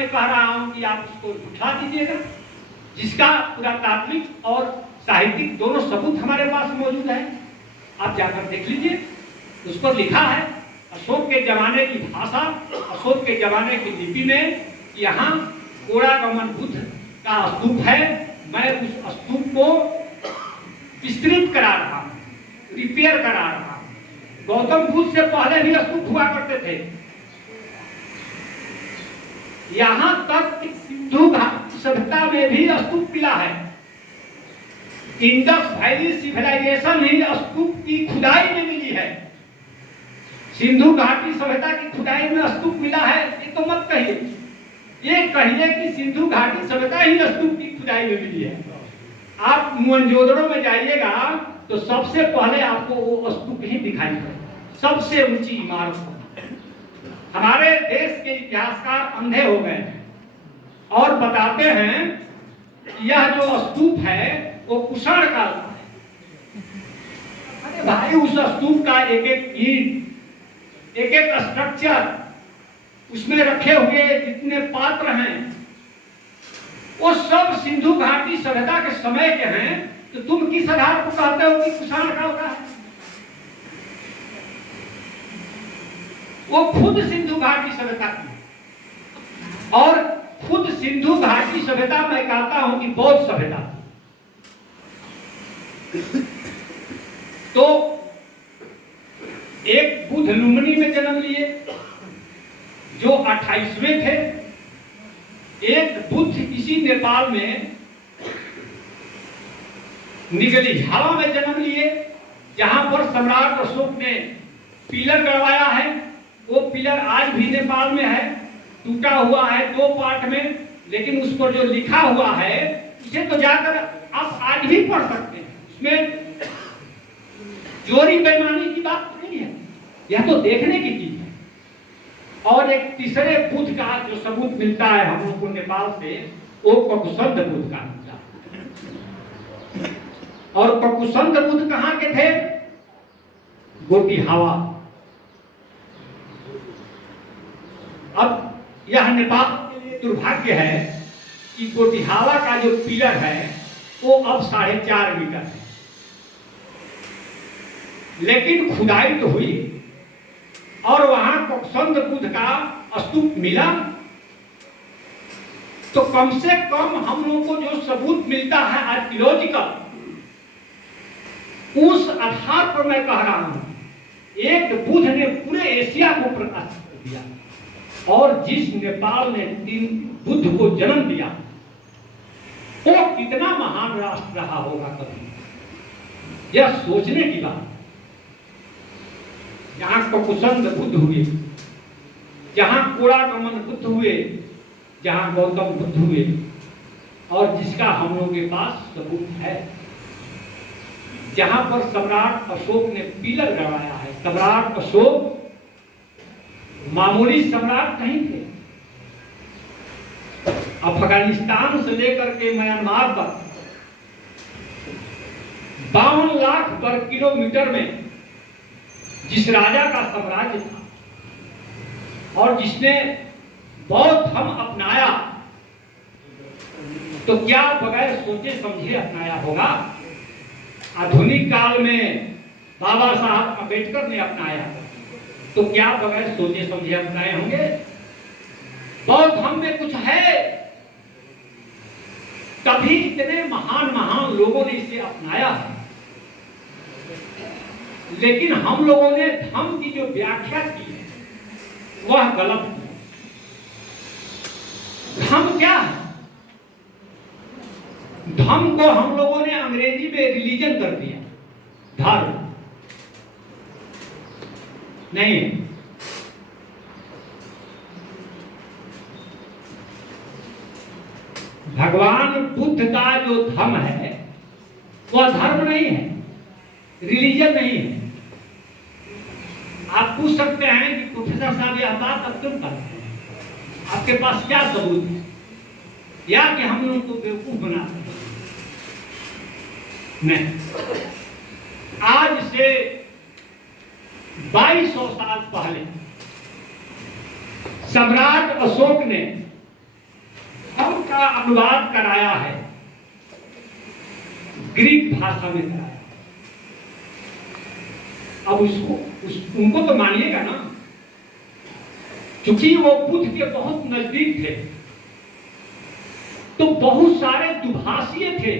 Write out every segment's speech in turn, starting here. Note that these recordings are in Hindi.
मैं कह रहा हूं कि आप उसको उठा दीजिएगा, जिसका पुरातात्विक और साहित्यिक दोनों सबूत हमारे पास मौजूद है। आप जाकर देख लीजिए, उस पर लिखा है अशोक के जमाने की भाषा, अशोक के जमाने की लिपि में यहाँ कोड़ागमन बुद्ध का स्तूप है। मैं उस स्तूप को विस्तृत करा रहा हूं, रिपेयर करा रहा हूं। गौतम बुद्ध से पहले भी स्तूप हुआ करते थे। यहां तक कि सिंधु घाटी सभ्यता में भी स्तूप मिला है। इंडस वैली सिविलाइजेशन ही स्तूप की खुदाई में मिली है। सिंधु घाटी सभ्यता की खुदाई में स्तूप मिला है, ये तो मत कहिए। ये कहिए कि सिंधु घाटी सभ्यता ही स्तूप की खुदाई में मिली है। आप मोहनजोदड़ो में जाइएगा तो सबसे पहले आपको वो स्तूप ही दिखाई पड़ेगा, सबसे ऊंची इमारत। हमारे देश के इतिहासकार अंधे हो गए हैं और बताते हैं कि यह जो स्तूप है वो कुषाण काल का है। अरे भाई, उस स्तूप का एक एक ईंट, एक एक स्ट्रक्चर, उसमें रखे हुए जितने पात्र हैं वो सब सिंधु घाटी सभ्यता के समय के हैं। तो तुम किस आधार को कहते हो कि कुषाण काल का है? वो खुद सिंधु घाटी सभ्यता की, और खुद सिंधु घाटी सभ्यता मैं कहता हूं कि बौद्ध सभ्यता। तो एक बुद्ध लुम्बिनी में जन्म लिए जो 28वें थे। एक बुद्ध इसी नेपाल में निगलिहावा में जन्म लिए, जहां पर सम्राट अशोक ने पिलर गड़वाया है। वो पिलर आज भी नेपाल में है, टूटा हुआ है 2 पार्ट में, लेकिन उस पर जो लिखा हुआ है उसे तो जाकर आप आज भी पढ़ सकते हैं। उसमें चोरी बेईमानी की बात नहीं है, यह तो देखने की चीज है। और एक तीसरे बुद्ध का जो सबूत मिलता है हम लोग को नेपाल से, वो ककुसंद बुद्ध का मिलता है। और ककुसंद बुद्ध कहाँ के थे? गोटिहावा। अब यह नेपाल के लिए दुर्भाग्य है कि गोटिहावा का जो पिलर है वो अब 4.5 मीटर है, लेकिन खुदाई तो हुई और वहां ककुसंद बुद्ध का स्तूप मिला। तो कम से कम हम लोगों को जो सबूत मिलता है आर्कियोलॉजिकल, उस आधार पर मैं कह रहा हूं एक बुद्ध ने पूरे एशिया को प्रकाशित कर दिया। और जिस नेपाल ने 3 बुद्ध को जन्म दिया वो कितना महान राष्ट्र रहा होगा कभी, यह सोचने की बात। जहां ककुसंद बुद्ध हुए, जहां कोड़ागमन बुद्ध हुए, जहां गौतम बुद्ध हुए, और जिसका हम लोगों के पास सबूत है, जहां पर सम्राट अशोक ने पिलर गड़वाया है। सम्राट अशोक मामूली सम्राट नहीं थे। अफगानिस्तान से लेकर के म्यांमार तक 52 लाख वर्ग किलोमीटर में जिस राजा का साम्राज्य था और जिसने बौद्ध धर्म अपनाया, तो क्या बगैर सोचे समझे अपनाया होगा? आधुनिक काल में बाबा साहब अम्बेडकर ने अपनाया, तो क्या बगैर सोचे समझे अपनाए होंगे? बौद्ध धर्म में कुछ है, तभी इतने महान महान लोगों ने इसे अपनाया है। लेकिन हम लोगों ने धर्म की जो व्याख्या की है वह गलत है। धर्म क्या है? धर्म को हम लोगों ने अंग्रेजी में रिलीजन कर दिया, धर्म नहीं। भगवान बुद्ध का जो धर्म है वह धर्म नहीं है, रिलीजन नहीं है। आप पूछ सकते हैं कि प्रोफेसर साहब यह बात अब क्यों करते हैं, आपके पास क्या सबूत है, या कि हम लोगों को बेवकूफ बनाते हैं? नहीं, आज से 2200 साल पहले सम्राट अशोक ने धम्म का अनुवाद कराया है, ग्रीक भाषा में कराया। अब उनको तो मानिएगा ना, क्योंकि वो बुद्ध के बहुत नजदीक थे, तो बहुत सारे दुभाषीय थे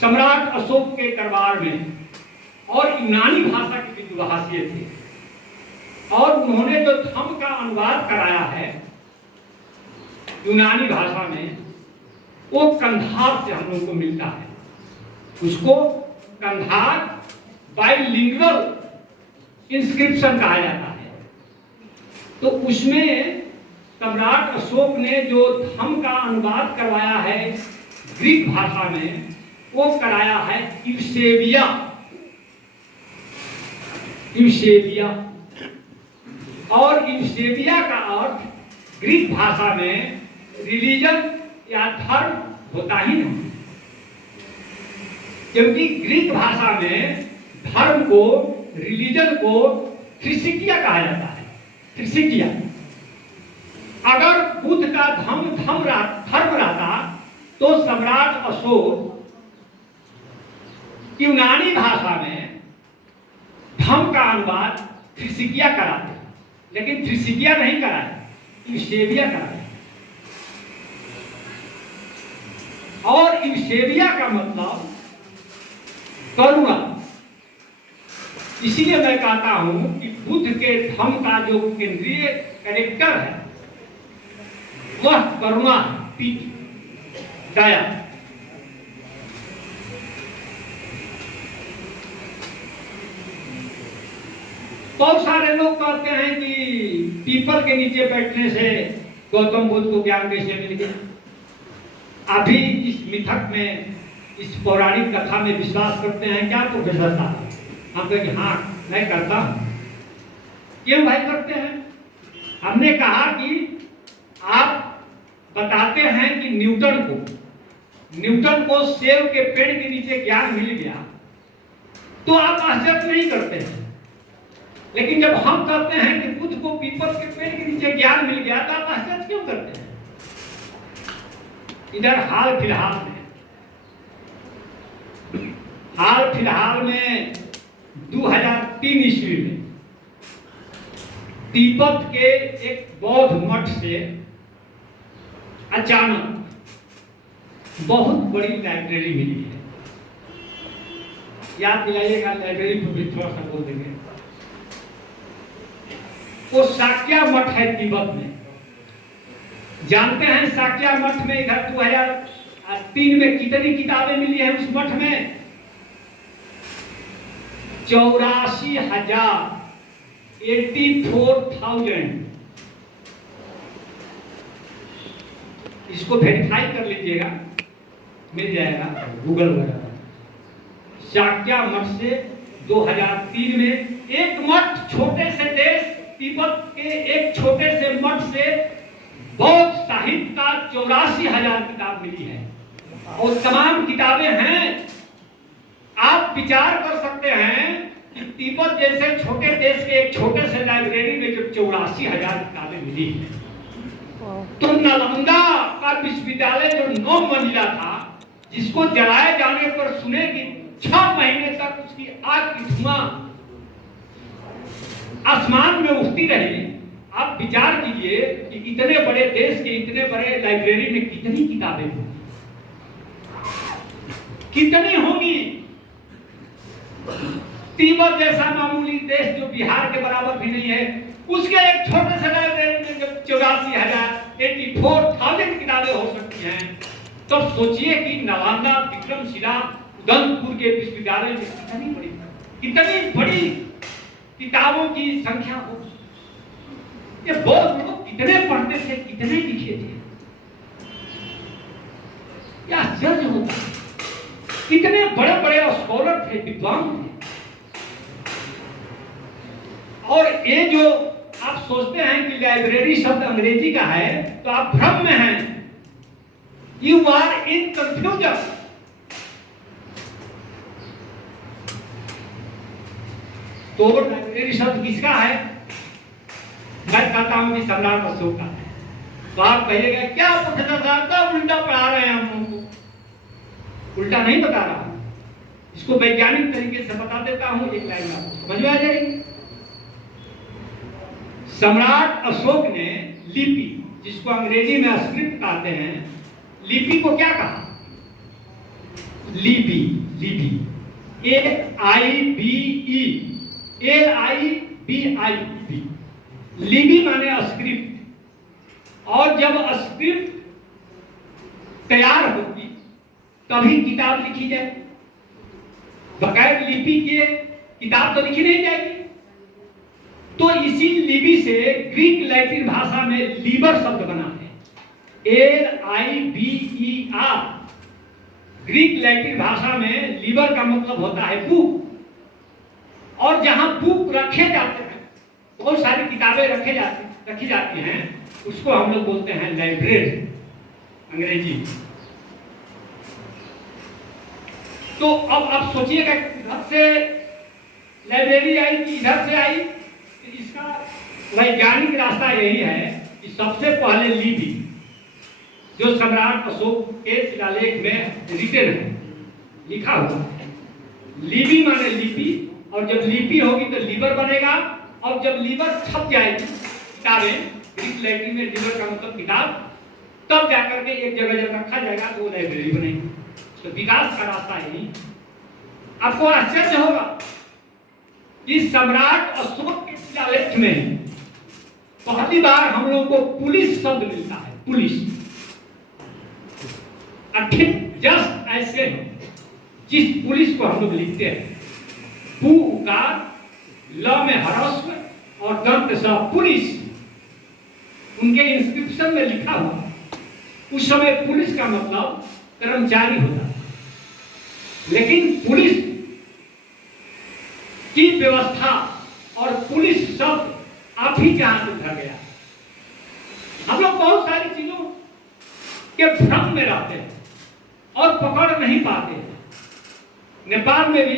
सम्राट अशोक के दरबार में, और यूनानी भाषा के भी दुभाषीय थे, और उन्होंने जो धम्म का अनुवाद कराया है यूनानी भाषा में, वो कंधार से हम लोग को मिलता है। उसको कंधार बाइलिंगुअल इंस्क्रिप्शन कहा जाता है। तो उसमें सम्राट अशोक ने जो धम्म का अनुवाद करवाया है ग्रीक भाषा में, वो कराया है यूसेबिया। यूसेबिया और यूसेबिया का अर्थ ग्रीक भाषा में रिलीजन या धर्म होता ही नहीं, क्योंकि ग्रीक भाषा में धर्म को, रिलीजन को थ्रिसिकिया कहा जाता है। थ्रिसिकिया। अगर बुद्ध का धर्म रहता तो सम्राट अशोक यूनानी भाषा में धम्म का अनुवाद थ्रिसिकिया कराते, लेकिन थ्रिसिकिया नहीं कराया, यूसेबिया कराया। और यूसेबिया का मतलब करुणा। इसीलिए मैं कहता हूं कि बुद्ध के धम्म का जो केंद्रीय कैरेक्टर है वह करुणा, दया। बहुत सारे लोग कहते हैं कि पीपल के नीचे बैठने से गौतम बुद्ध को ज्ञान कैसे मिल गया। अभी इस मिथक में, इस पौराणिक कथा में विश्वास करते हैं क्या प्रोफेसर साहब? हम कहेंगे हाँ, मैं करता हूं। क्यों भाई करते हैं? हमने कहा कि आप बताते हैं कि न्यूटन को सेब के पेड़ के नीचे ज्ञान मिल गया, तो आप आश्चर्य नहीं करते हैं। लेकिन जब हम कहते हैं कि बुद्ध को पीपल के पेड़ के नीचे ज्ञान मिल गया, तो आप आश्चर्य क्यों करते हैं? इधर हाल फिलहाल में 2003 ईस्वी में तिब्बत के एक बौद्ध मठ से अचानक बहुत बड़ी लाइब्रेरी मिली है। याद दिलाइएगा, लाइब्रेरी को भी थोड़ा सा बोल देंगे। वो साक्या मठ है तिब्बत में। जानते हैं साक्या मठ में इधर 2003 में कितनी किताबें मिली है उस मठ में? 84,000, 84,000। इसको वेरीफाई कर लीजिएगा, मिल जाएगा गूगल वगैरह। साक्या मठ से 2003 में एक मठ, छोटे से देश तिब्बत के एक छोटे से मठ से बौद्ध साहित्य का 84,000 किताब मिली है, और तमाम किताबें हैं। आप विचार कर सकते हैं कि तिब्बत जैसे छोटे देश के एक छोटे से लाइब्रेरी में जब 84,000 किताबें मिली है, तो नालंदा का विश्वविद्यालय जो 9 मंजिला था, जिसको जलाए जाने पर सुने कि 6 महीने तक उसकी आग की धुआं आसमान में उठती रही। आप विचार कीजिए कि इतने बड़े देश के इतने बड़े लाइब्रेरी में कितनी किताबें होंगी, कितनी होंगी। तिब्बत जैसा मामूली देश जो बिहार के बराबर भी नहीं है, उसके एक छोटे से लाइब्रेरी में जब 84,000, 84,000 किताबें हो सकती हैं, तो सोचिए कि नालंदा, विक्रमशिला, उदयपुर के विश्वविद्यालय में कितनी बड़ी किताबों की संख्या हो। ये बौद्ध लोग कितने पढ़ते थे, कितने लिखे थे, क्या आश्चर्य होता है। कितने बड़े बड़े स्कॉलर थे, विद्वान थे। और ये जो आप सोचते हैं कि लाइब्रेरी शब्द अंग्रेजी का है, तो आप भ्रम में हैं। You are in confusion. तो लाइब्रेरी शब्द किसका है? मैं कहता हूं कि सम्राट अशोक का है। तो आप कहिएगा क्या प्रोफेसर साहब का उल्टा पढ़ा रहे हैं हम लोगों को? उल्टा नहीं बता रहा, इसको वैज्ञानिक तरीके से बता देता हूं, एक लाइन में आपको समझ में आ जाएगी। सम्राट अशोक ने लिपि, जिसको अंग्रेजी में स्क्रिप्ट कहते हैं, लिपि को क्या कहा? लिपि, लिपि, LIBE, LIBI, लिपि माने स्क्रिप्ट। और जब स्क्रिप्ट तैयार होगी तभी किताब लिखी जाए, बगैर लिपि के किताब तो लिखी नहीं जाएगी। तो इसी लिपि से ग्रीक लैटिन भाषा में लीबर शब्द बना है, LIBER। ग्रीक लैटिन भाषा में लीबर का मतलब होता है बुक। और जहां बुक रखे जाते हैं, बहुत सारी किताबें रखी जाती हैं, उसको हम लोग बोलते हैं लाइब्रेरी, अंग्रेजी। तो अब आप सोचिएगा इधर से लाइब्रेरी आई कि इधर से आई? इसका वैज्ञानिक रास्ता यही है कि सबसे पहले लिपि, जो सम्राट अशोक के शिलालेख में रिटन है, लिखा हुआ है, लिपि माने लिपि। और जब लिपि होगी तो लीबर बनेगा, और जब लीबर छप जाएगी किताबें, ग्रीक लैटिन में लीबर का मतलब किताब, तब जाकर के एक जगह जब रखा जाएगा तो लाइब्रेरी बनेगी। तो विकास का रास्ता यही। आपको आश्चर्य होगा कि सम्राट अशोक के शिलालेख में पहली बार हम लोगों को पुलिस शब्द मिलता है, पुलिस। ठीक जस्ट ऐसे जिस पुलिस को हम लोग लिखते हैं, पु उकार, ल में ह्रस्व और दंत स, पुलिस, उनके इंस्क्रिप्शन में लिखा हुआ। उस समय पुलिस का मतलब कर्मचारी होता है, लेकिन पुलिस की व्यवस्था और पुलिस शब्द आप ही के हाथ में उधर गया। हम लोग बहुत सारी चीजों के भ्रम में रहते हैं और पकड़ नहीं पाते हैं। नेपाल में भी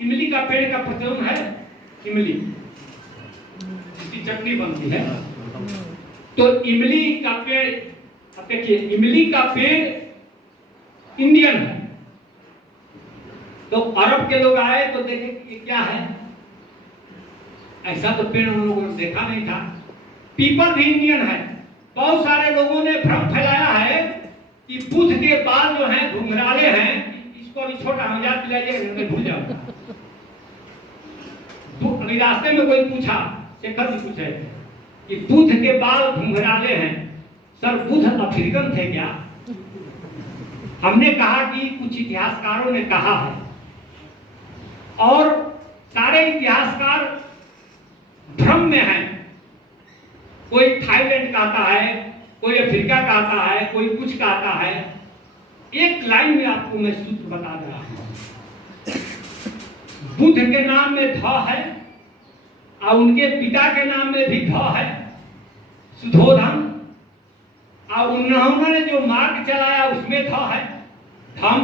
इमली का पेड़ का प्रचलन है, इमली जिसकी चटनी बनती है। तो इमली का पेड़, अब देखिए, इमली का पेड़ इंडियन है। तो अरब के लोग आए तो देखे कि क्या है, ऐसा तो पेड़ उन लोगों ने देखा नहीं था। पीपल भी इंडियन है। बहुत सारे लोगों ने भ्रम फैलाया है कि बुद्ध के बाल जो हैं घुंघराले हैं, इसको अभी छोटा हम याद दिलाइए, मैं भूल जाऊंगा। अभी रास्ते में कोई पूछा, शेखर जी पूछे कि बुद्ध के बाल घुंघराले हैं, सर बुद्ध अफ्रीकन थे क्या? हमने कहा कि कुछ इतिहासकारों ने कहा है, और सारे इतिहासकार भ्रम में हैं। कोई थाईलैंड कहता है, कोई अफ्रीका कहता है, कोई कुछ कहता है। एक लाइन में आपको मैं सूत्र बता दे रहा हूं। बुद्ध के नाम में ध है, और उनके पिता के नाम में भी ध है, सुधोधन। और उन्होंने जो मार्ग चलाया उसमें ध है, धम।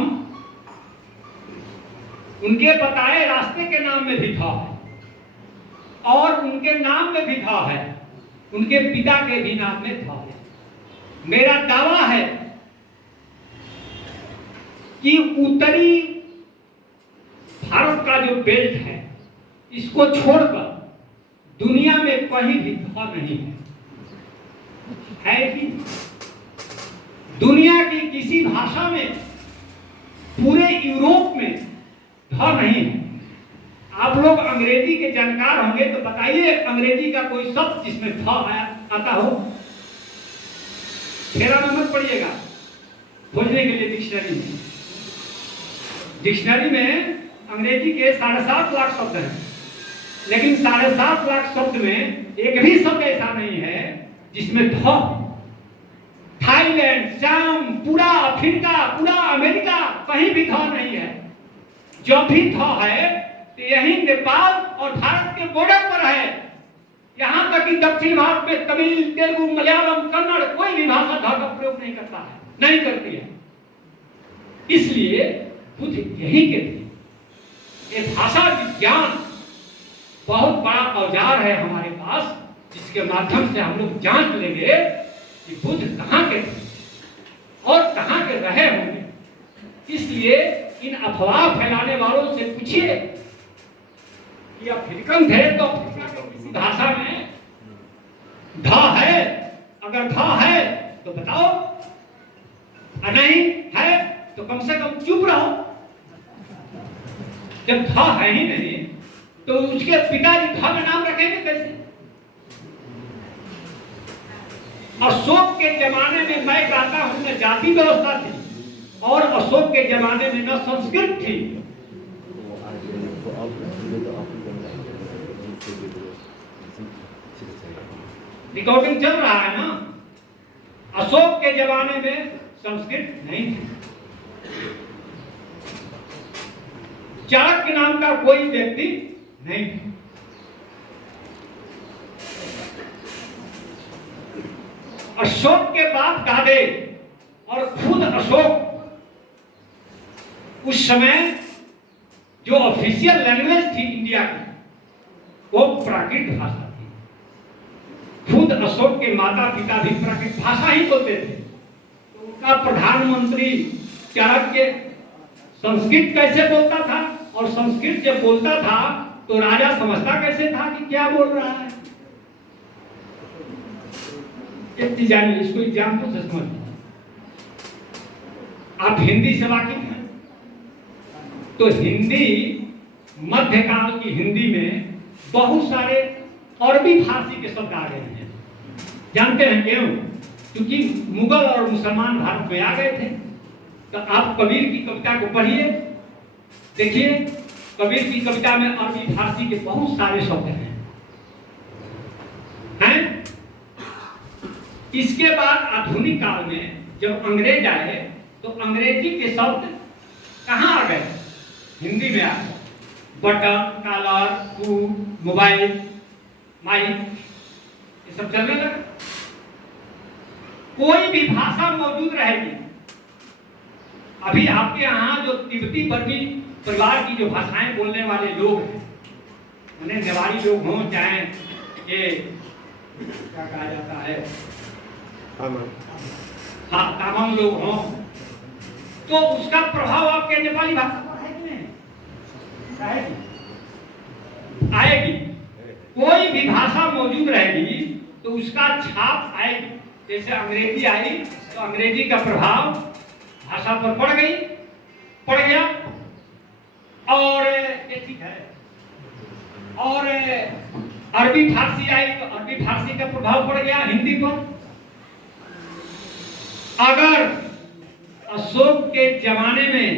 उनके बताए रास्ते के नाम में भी ध है, और उनके नाम में भी ध है, उनके पिता के भी नाम में ध है। मेरा दावा है कि उत्तरी भारत का जो बेल्ट है, इसको छोड़कर दुनिया में कहीं भी ध नहीं है कि दुनिया की किसी भाषा में, पूरे यूरोप में ध नहीं है। आप लोग अंग्रेजी के जानकार होंगे तो बताइए अंग्रेजी का कोई शब्द जिसमें ध आता हो। फेरा में मत पढ़िएगा, खोजने के लिए डिक्शनरी में अंग्रेजी के 7.5 लाख शब्द हैं, लेकिन 7.5 लाख शब्द में एक भी शब्द ऐसा नहीं है जिसमें ध। थाईलैंड, शाम, पूरा अफ्रीका, पूरा अमेरिका, कहीं भी ध नहीं है। जो भी ध है तो यही नेपाल और भारत के बॉर्डर पर है। यहां तक कि दक्षिण भारत में तमिल, तेलुगु, मलयालम, कन्नड़, कोई भी भाषा ध का प्रयोग नहीं करता है, नहीं करती है। इसलिए बुद्ध यही के थे। ये भाषा विज्ञान बहुत बड़ा औजार है हमारे पास, जिसके माध्यम से हम लोग जांच लेंगे कि बुद्ध कहाँ के थे और कहाँ के रहे होंगे। इसलिए इन अफवाह फैलाने वालों से पूछिए कि अफ्रीकन थे तो अफ्रीका की किसी भाषा में धा है, अगर धा है तो बताओ, और नहीं है तो कम से कम चुप रहो। जब धा है ही नहीं तो उसके पिताजी धा का नाम रखेंगे कैसे? अशोक के जमाने में मैं कहता हूं न जाति व्यवस्था थी और अशोक के जमाने में न संस्कृत थी। रिकॉर्डिंग चल रहा है ना। अशोक के जमाने में संस्कृत नहीं थी। चाणक्य नाम का कोई व्यक्ति नहीं था। अशोक के बाप दादे और खुद अशोक उस समय जो ऑफिशियल लैंग्वेज थी इंडिया की वो प्राकृत भाषा थी। खुद अशोक के माता पिता भी प्राकृत भाषा ही बोलते थे। तो उनका प्रधानमंत्री चाणक्य संस्कृत कैसे बोलता था, और संस्कृत जब बोलता था तो राजा समझता कैसे था कि क्या बोल रहा है। एक चीज जानिए, इसको एग्जाम्पल से समझिए। आप हिंदी से वाकिफ हैं तो हिंदी मध्यकाल की हिंदी में बहुत सारे अरबी फारसी के शब्द आ गए हैं। जानते हैं क्यों? क्योंकि मुगल और मुसलमान भारत में आ गए थे। तो आप कबीर की कविता को पढ़िए, देखिए कबीर की कविता में अरबी फारसी के बहुत सारे शब्द हैं। इसके बाद आधुनिक काल में जब अंग्रेज आए तो अंग्रेजी के शब्द कहाँ आ गए? हिंदी में आ गए। Button, collar, food, mobile, mike, ये सब चलने लगा। कोई भी भाषा मौजूद रहेगी। अभी आपके यहाँ जो तिब्बती बर्मी परिवार की जो भाषाएं बोलने वाले लोग हैं, उन्हें नेवारी लोग हों चाहे ये क्या कहा जाता है तामाम लोग हों, तो उसका प्रभाव आपके नेपाली भाषा पर है कि नहीं? आएगी। कोई भी भाषा मौजूद रहेगी तो उसका छाप आएगी। जैसे अंग्रेजी आई तो अंग्रेजी का प्रभाव भाषा पर पड़ गया और ये ठीक है। और अरबी फारसी आई तो अरबी फारसी का प्रभाव पड़ गया हिंदी पर। अगर अशोक के जमाने में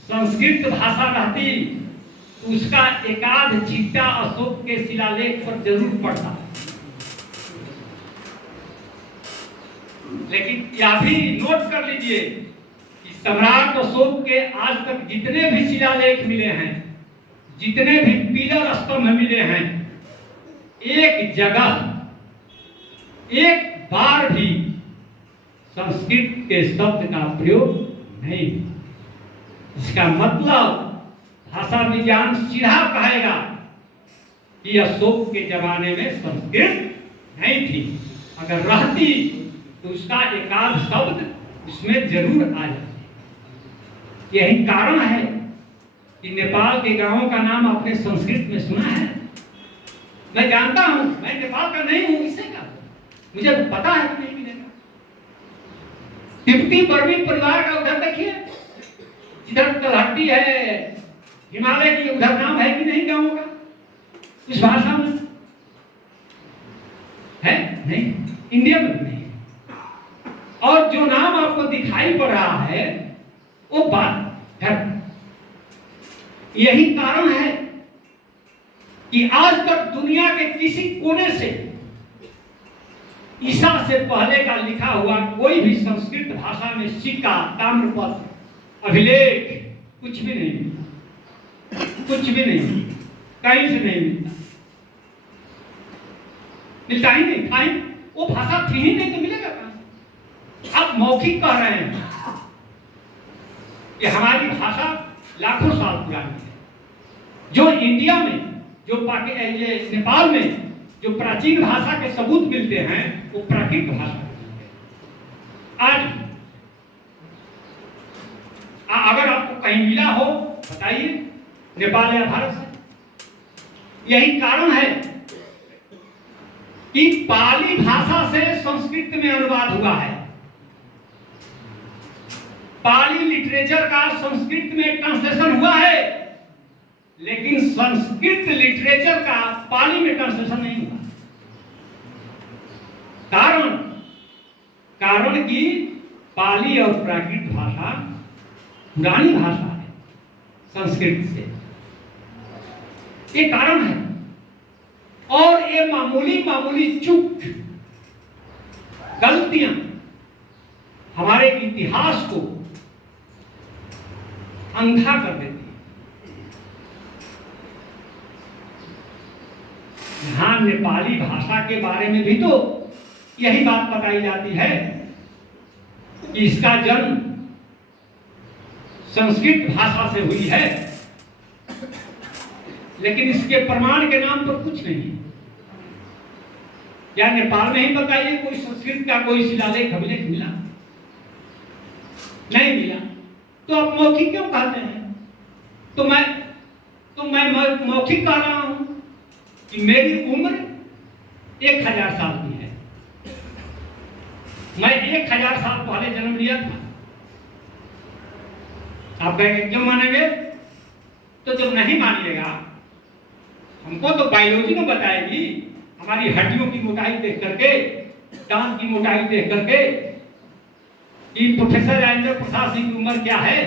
संस्कृत भाषा रहती तो उसका एकाध छिट्टा अशोक के शिलालेख पर जरूर पड़ता। लेकिन यह भी नोट कर लीजिए कि सम्राट अशोक के आज तक जितने भी शिलालेख मिले हैं, जितने भी पिलर स्तंभ मिले हैं, एक जगह एक बार भी संस्कृत के शब्द का प्रयोग नहीं। इसका मतलब भाषा विज्ञान सीधा कहेगा कि अशोक के जमाने में संस्कृत नहीं थी। अगर रहती तो उसका एकाध शब्द उसमें जरूर आ जाते। यही कारण है कि नेपाल के गांवों का नाम आपने संस्कृत में सुना है। मैं जानता हूं, मैं नेपाल का नहीं हूं, इससे का मुझे पता है कि नहीं मिलेगा। तिब्बती बर्मी परिवार का उधर देखिए, जिधर तलहटी है हिमालय की, उधर नाम है कि नहीं गांवों का इस भाषा में? है नहीं, इंडिया में नहीं। और जो नाम आपको दिखाई पड़ रहा है वो बात है। यही कारण है कि आज तक दुनिया के किसी कोने से ईसा से पहले का लिखा हुआ कोई भी संस्कृत भाषा में सिक्का, ताम्रपत्र, अभिलेख कुछ भी नहीं मिलता। कुछ भी नहीं, कहीं से नहीं मिलता। मिलता ही नहीं था। वो भाषा थी ही नहीं तो मिलेगा कहां? आप मौखिक कह रहे हैं कि हमारी भाषा लाखों साल पुरानी है। जो इंडिया में, जो ये नेपाल में जो प्राचीन भाषा के सबूत मिलते हैं वो प्राकृत भाषा। आज अगर आपको कहीं मिला हो बताइए, नेपाल या भारत से। यही कारण है कि पाली भाषा से संस्कृत में अनुवाद हुआ है। पाली लिटरेचर का संस्कृत में ट्रांसलेशन हुआ है, लेकिन संस्कृत लिटरेचर का पाली में ट्रांसलेशन नहीं हुआ। कारण कि पाली और प्राकृत भाषा पुरानी भाषा है संस्कृत से, ये कारण है। और ये मामूली चूक, गलतियां हमारे इतिहास को अंधा कर देती है। यहां नेपाली भाषा के बारे में भी तो यही बात बताई जाती है कि इसका जन्म संस्कृत भाषा से हुई है, लेकिन इसके प्रमाण के नाम पर कुछ नहीं। क्या नेपाल में ही बताइए कोई संस्कृत का कोई शिलालेख अभिलेख मिला? नहीं मिला। तो आप मौखिक क्यों कहते हैं? तो मैं मौखिक कह रहा हूं कि मेरी उम्र 1000 साल की है। मैं 1000 साल पहले जन्म लिया था। आप कहेंगे क्यों मानेंगे? तो जब नहीं मानिएगा, हमको तो बायोलॉजी में बताएगी, हमारी हड्डियों की मोटाई देख करके, दांत की मोटाई देख करके कि प्रोफेसर राजेंद्र प्रसाद सिंह की उम्र क्या है।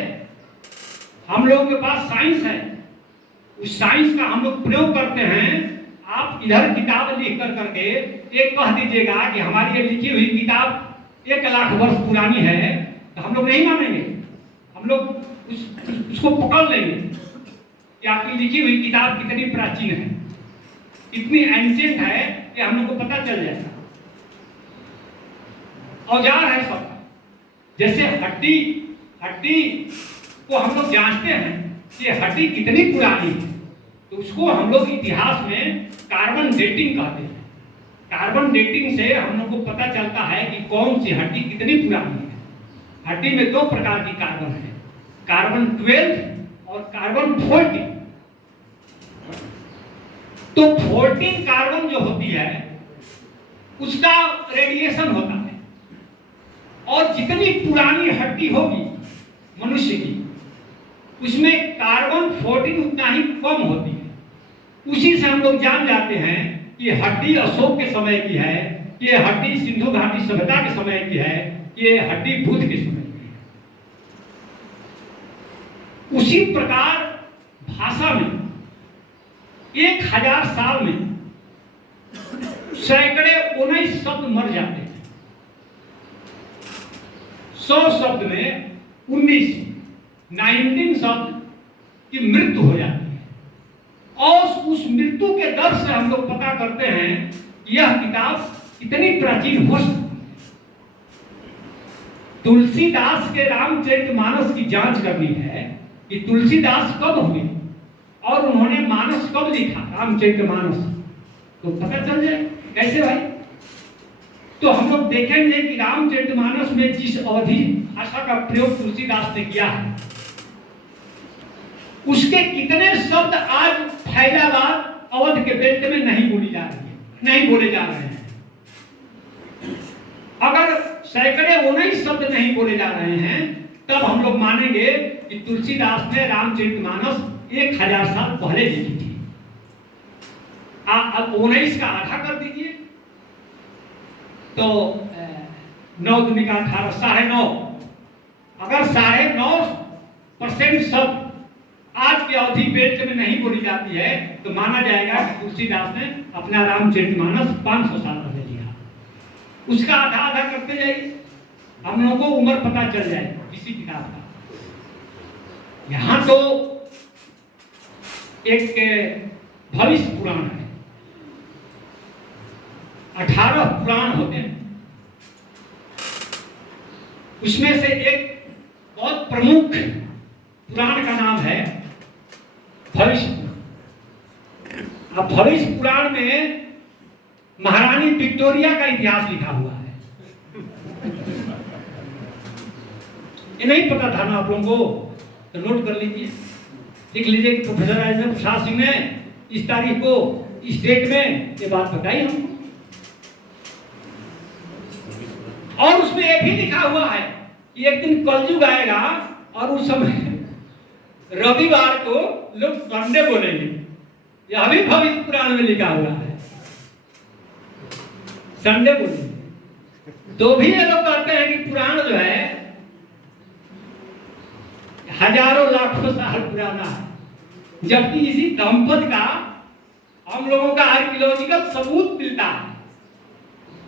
हम लोगों के पास साइंस है, उस साइंस का हम लोग प्रयोग करते हैं। आप इधर किताब लिख कर करके एक कह दीजिएगा कि हमारी ये लिखी हुई किताब 1 लाख वर्ष पुरानी है, तो हम लोग नहीं मानेंगे। हम लोग उसको पकड़ लेंगे कि आपकी लिखी हुई किताब कितनी प्राचीन है, इतनी एंशिएंट है कि हम लोग को पता चल जाएगा। औजार है सब, जैसे हड्डी को हम लोग जांचते हैं कि हड्डी कितनी पुरानी है, तो उसको हम लोग इतिहास में कार्बन डेटिंग कहते हैं। कार्बन डेटिंग से हम लोग को पता चलता है कि कौन सी हड्डी कितनी पुरानी है। हड्डी में 2 प्रकार की कार्बन है, कार्बन 12 और कार्बन 14। तो 14 कार्बन जो होती है उसका रेडिएशन होता है, और जितनी पुरानी हड्डी होगी मनुष्य की, उसमें कार्बन 14 उतना ही कम होती है। उसी से हम लोग जान जाते हैं कि हड्डी अशोक के समय की है, ये हड्डी सिंधु घाटी सभ्यता के समय की है, ये हड्डी बुद्ध के समय की है। उसी प्रकार भाषा में 1000 साल में सैकड़े 19 शब्द मर जाते हैं। 100 शब्द में 19 शब्द की मृत्यु हो जाती है, और उस मृत्यु के दर से हम लोग पता करते हैं कि यह किताब कितनी प्राचीन हो सकती है। तुलसीदास के रामचरितमानस की जांच करनी है कि तुलसीदास कब हुए और उन्होंने मानस कब लिखा, रामचरितमानस, तो पता चल जाए। कैसे भाई? तो हम लोग देखेंगे कि रामचरितमानस में जिस अवधि भाषा का प्रयोग तुलसीदास ने किया है, उसके कितने शब्द आज फैजाबाद अवध के बेल्ट में नहीं बोले जा रहे हैं। अगर सैकड़े 19 शब्द नहीं बोले जा रहे हैं, तब हम लोग मानेंगे कि तुलसीदास ने रामचरितमानस 1000 साल पहले लिखी थी। अब 19 का आधा कर दीजिए तो 9 दूनी का 18, 9.5। अगर 9.5% शब्द आज की अवधि बेल्ट में नहीं बोली जाती है, तो माना जाएगा कि तुलसीदास ने अपना रामचरितमानस 500 साल पहले लिखा। उसका आधा करते जाइए, हम लोगों को उम्र पता चल जाए किसी किताब का। यहां तो एक भविष्य पुराण है, 18 पुराण होते हैं। उसमें से एक बहुत प्रमुख पुराण का नाम है भविष्य पुराण। अब भविष्य पुराण में महारानी विक्टोरिया का इतिहास लिखा हुआ है। ये नहीं पता था ना आप लोगों को, तो नोट कर लीजिए, लिख लीजिए कि प्रोफेसर राजेंद्र प्रसाद सिंह ने इस तारीख को इस डेट में ये बात बताई हमको। और उसमें ये भी लिखा हुआ है कि एक दिन कलयुग आएगा और उस समय रविवार को लोग संडे बोलेंगे। यह भी भविष्य पुराण में लिखा हुआ है, संडे बोलेंगे। तो भी ये लोग कहते हैं कि पुराण जो है हजारों लाखों साल पुराना है, जबकि इसी दंपत का हम लोगों का आर्कियोलॉजिकल सबूत मिलता है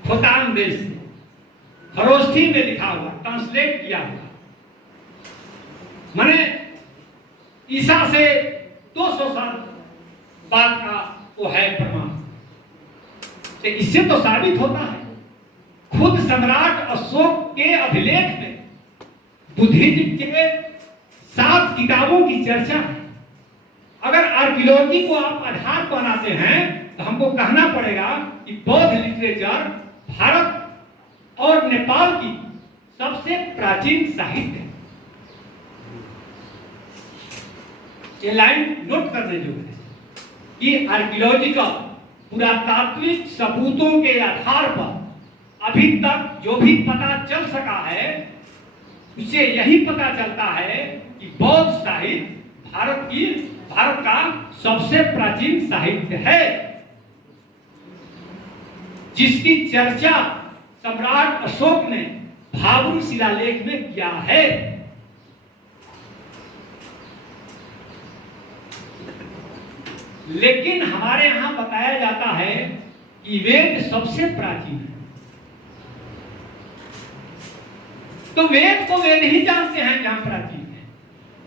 खोतान देश से, खरोष्ठी में लिखा हुआ, ट्रांसलेट किया हुआ, माने ईसा से 200 साल बाद का वो है प्रमाण। तो इससे तो साबित होता है, खुद सम्राट अशोक के अभिलेख में बुद्धिज्म के 7 किताबों की चर्चा है। अगर आर्कियोलॉजी को आप आधार बनाते हैं तो हमको कहना पड़ेगा कि बौद्ध लिटरेचर भारत और नेपाल की सबसे प्राचीन साहित्य है। ये लाइन नोट करने योग्य है कि आर्कियोलॉजिकल पुरातात्विक सबूतों के आधार पर अभी तक जो भी पता चल सका है उससे यही पता चलता है कि बौद्ध साहित्य भारत का सबसे प्राचीन साहित्य है, जिसकी चर्चा सम्राट अशोक ने भावरू शिलालेख में किया है। लेकिन हमारे यहां बताया जाता है कि वेद सबसे प्राचीन है, तो वेद को वेद ही जानते हैं जहां प्राचीन है।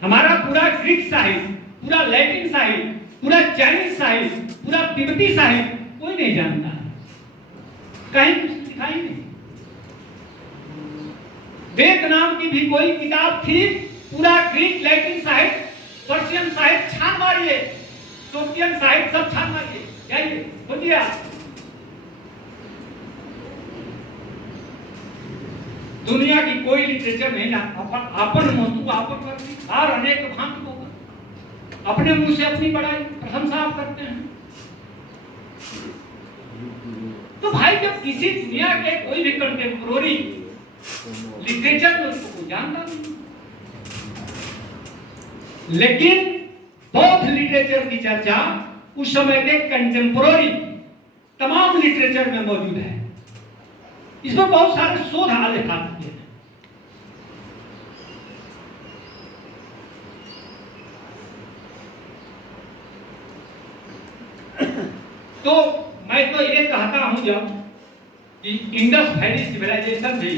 हमारा पूरा ग्रीक साहित्य, पूरा लैटिन साहित्य, पूरा चाइनीज साहित्य, पूरा तिब्बती साहित्य कोई नहीं जानता है, कहीं कुछ दिखाई नहीं। वेद नाम की भी कोई किताब थी, पूरा ग्रीक लैटिन साहित्य, पर्शियन साहित्य छान मारिए, सोवियत साहित्य सब छान मारिए, जाइए हो गया। दुनिया की कोई लिटरेचर नहीं जानता, अपन वस्तु आपन करती और अनेक भांति होगा, अपने मुंह से अपनी बड़ाई प्रशंसा आप करते हैं। तो भाई जब किसी दुनिया के कोई भी कंटेम्पोररी लिटरेचर में उसको कोई जानता नहीं, लेकिन बौद्ध लिटरेचर की चर्चा उस समय के कंटेम्पोररी तमाम लिटरेचर में मौजूद है। इसमें बहुत सारे शोध आलेख आते हैं। तो मैं तो ये कहता हूं जब कि इंडस वैली सिविलाइजेशन थी